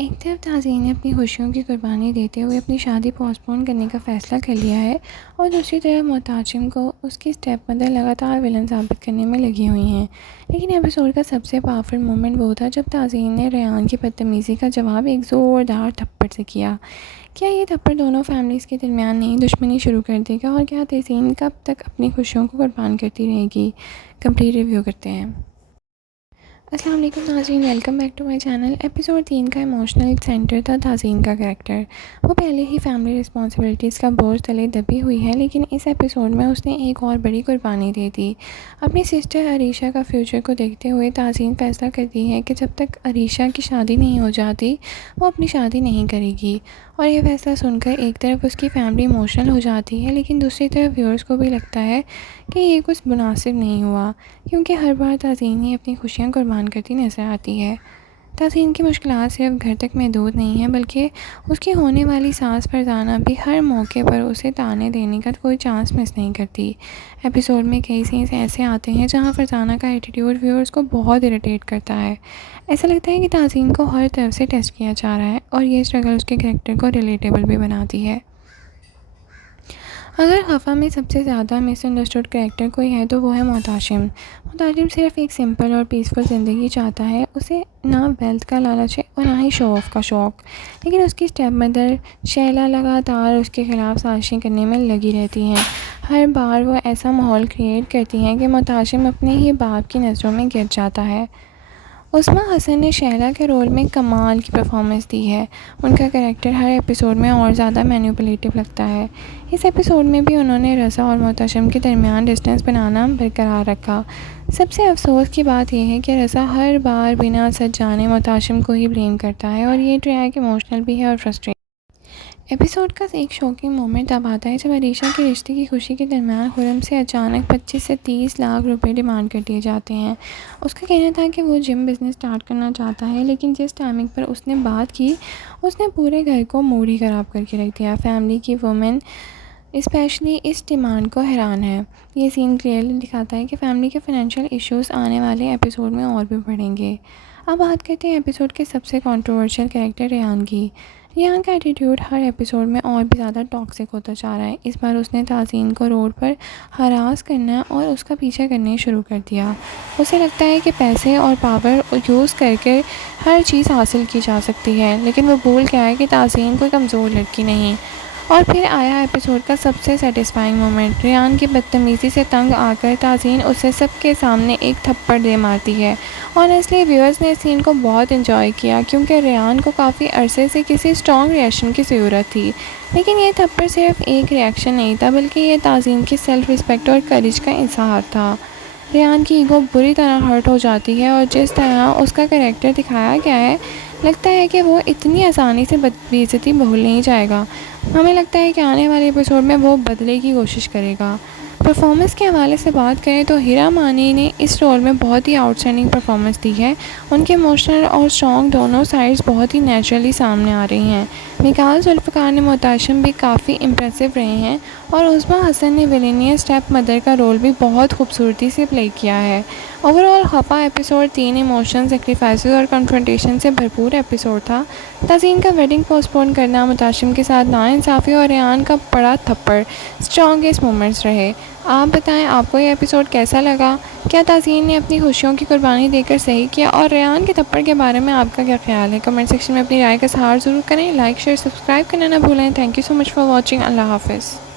एक तरफ ताज़ीन ने अपनी खुशियों की कुर्बानी देते हुए अपनी शादी पोस्टपोन करने का फ़ैसला कर लिया है और दूसरी तरफ मोहताशिम को उसकी स्टेप मदर लगातार विलन साबित करने में लगी हुई हैं। लेकिन एपिसोड का सबसे पावरफुल मोमेंट वो था जब ताज़ीन ने रेहान की बदतमीज़ी का जवाब एक ज़ोरदार थप्पड़ से किया। क्या ये थप्पड़ दोनों फैमिलीज़ के दरमियान नई दुश्मनी शुरू कर देगा और क्या ताज़ीन कब तक अपनी खुशियों को कुर्बान करती रहेगी? कंप्लीट रिव्यू करते हैं। अस्सलाम वालेकुम नाज़रीन, welcome back to my channel. Episode 3 का इमोशनल सेंटर था ताज़ीन का कैरेक्टर। वो पहले ही फैमिली रिस्पॉन्सिबिलिटीज़ का बोझ तले दबी हुई है, लेकिन इस एपिसोड में उसने एक और बड़ी कुर्बानी दे दी। अपनी सिस्टर अरीशा का फ्यूचर को देखते हुए ताज़ीन फ़ैसला करती है कि जब तक अरीशा की शादी नहीं हो जाती वो अपनी शादी नहीं करेगी। और यह फ़ैसला सुनकर एक तरफ उसकी फैमिली इमोशनल हो जाती है, लेकिन दूसरी तरफ व्यूअर्स को भी लगता है कि ये कुछ मुनासिब नहीं हुआ, क्योंकि हर बार ताज़ीन ही अपनी खुशियाँ कुर्बान करती नज़र आती है। ताज़ीन की मुश्किलात सिर्फ घर तक महदूद नहीं है, बल्कि उसकी होने वाली सास फरजाना भी हर मौके पर उसे ताने देने का कोई चांस मिस नहीं करती। एपिसोड में कई सीन्स ऐसे आते हैं जहां फरजाना का एटीट्यूड व्यूअर्स को बहुत इरिटेट करता है। ऐसा लगता है कि ताज़ीन को हर तरफ से टेस्ट किया जा रहा है और ये स्ट्रगल उसके कैरेक्टर को रिलेटेबल भी बनाती है। अगर खफ़ा में सबसे ज़्यादा मिसअंडरस्टूड कैरेक्टर कोई है तो वो है मोहताशिम। मोहताशिम सिर्फ एक सिंपल और पीसफुल ज़िंदगी चाहता है। उसे ना वेल्थ का लालच है और ना ही शो ऑफ़ का शौक़। लेकिन उसकी स्टेप मदर शैला लगातार उसके ख़िलाफ़ साजिशें करने में लगी रहती हैं। हर बार वो ऐसा माहौल क्रिएट करती हैं कि मोहताशिम अपने ही बाप की नज़रों में गिर जाता है। उस्मा हसन ने शैला के रोल में कमाल की परफॉर्मेंस दी है। उनका कैरेक्टर हर एपिसोड में और ज़्यादा मैनिपुलेटिव लगता है। इस एपिसोड में भी उन्होंने रज़ा और मोहताशिम के दरमियान डिस्टेंस बनाना बरकरार रखा। सबसे अफसोस की बात यह है कि रज़ा हर बार बिना सच जाने मोहताशिम को ही ब्लेम करता है और ये ट्रैक इमोशनल भी है और फ्रस्ट्रेटिंग। एपिसोड का एक शॉकिंग मोमेंट तब आता है जब अरीशा के रिश्ते की खुशी के दरमियान खुर्रम से अचानक 25 से 30 लाख रुपए डिमांड कर दिए जाते हैं। उसका कहना था कि वो जिम बिज़नेस स्टार्ट करना चाहता है, लेकिन जिस टाइमिंग पर उसने बात की उसने पूरे घर को मूड ही ख़राब करके रख दिया। फैमिली की वुमेन स्पेशली इस डिमांड को हैरान है। ये सीन क्लियरली दिखाता है कि फैमिली के फाइनेंशियल इश्यूज़ आने वाले एपिसोड में और भी बढ़ेंगे। अब बात करते हैं एपिसोड के सबसे कंट्रोवर्शियल कैरेक्टर रेहान की। रेहान का एटीट्यूड हर एपिसोड में और भी ज़्यादा टॉक्सिक होता जा रहा है। इस बार उसने ताज़ीन को रोड पर हरास करना और उसका पीछा करने शुरू कर दिया। उसे लगता है कि पैसे और पावर यूज़ करके हर चीज़ हासिल की जा सकती है, लेकिन वो भूल गया है कि ताज़ीन कोई कमज़ोर लड़की नहीं। और फिर आया एपिसोड का सबसे सेटिस्फाइंग मोमेंट। रेहान की बदतमीज़ी से तंग आकर ताज़ीन उसे सबके सामने एक थप्पड़ दे मारती है। ऑनेस्टली व्यूअर्स ने इस सीन को बहुत एंजॉय किया, क्योंकि रेहान को काफ़ी अरसे से किसी स्ट्रॉन्ग रिएक्शन की ज़रूरत थी। लेकिन ये थप्पड़ सिर्फ एक रिएक्शन नहीं था, बल्कि ये ताज़ीन की सेल्फ़ रिस्पेक्ट और करेज का इज़हार था। रेहान की ईगो बुरी तरह हर्ट हो जाती है और जिस तरह उसका कैरेक्टर दिखाया गया है, लगता है कि वो इतनी आसानी से बेइज्जती भूल नहीं जाएगा। हमें लगता है कि आने वाले एपिसोड में वो बदले की कोशिश करेगा। परफॉर्मेंस के हवाले से बात करें तो हिरा मानी ने इस रोल में बहुत ही आउटस्टैंडिंग परफॉर्मेंस दी है। उनके इमोशनल और स्ट्रॉन्ग दोनों साइड्स बहुत ही नेचुरली सामने आ रही हैं। मिकाल जुल्फ़िकार ने मोहताशिम भी काफ़ी इम्प्रेसिव रहे हैं और उस्मा हसन ने विलेनियस स्टेप मदर का रोल भी बहुत खूबसूरती से प्ले किया है। ओवरऑल खफ़ा एपिसोड 3 इमोशन, सेक्रीफाइसेस और कन्फ्रंटेशन से भरपूर एपिसोड था। ताज़ीन का वेडिंग पोस्टपोन करना, मोहताशिम के साथ नाइंसाफ़ी और रेहान का बड़ा थप्पड़ स्ट्रॉन्गेस्ट मोमेंट्स रहे। आप बताएं, आपको ये एपिसोड कैसा लगा? क्या ताज़ीन ने अपनी खुशियों की कुर्बानी देकर सही किया? और रेहान के थप्पड़ के बारे में आपका क्या ख्याल है? कमेंट सेक्शन में अपनी राय का इज़हार ज़रूर करें। लाइक, शेयर, सब्सक्राइब करना ना भूलें। Thank you so much for watching. अल्लाह हाफ़िज़।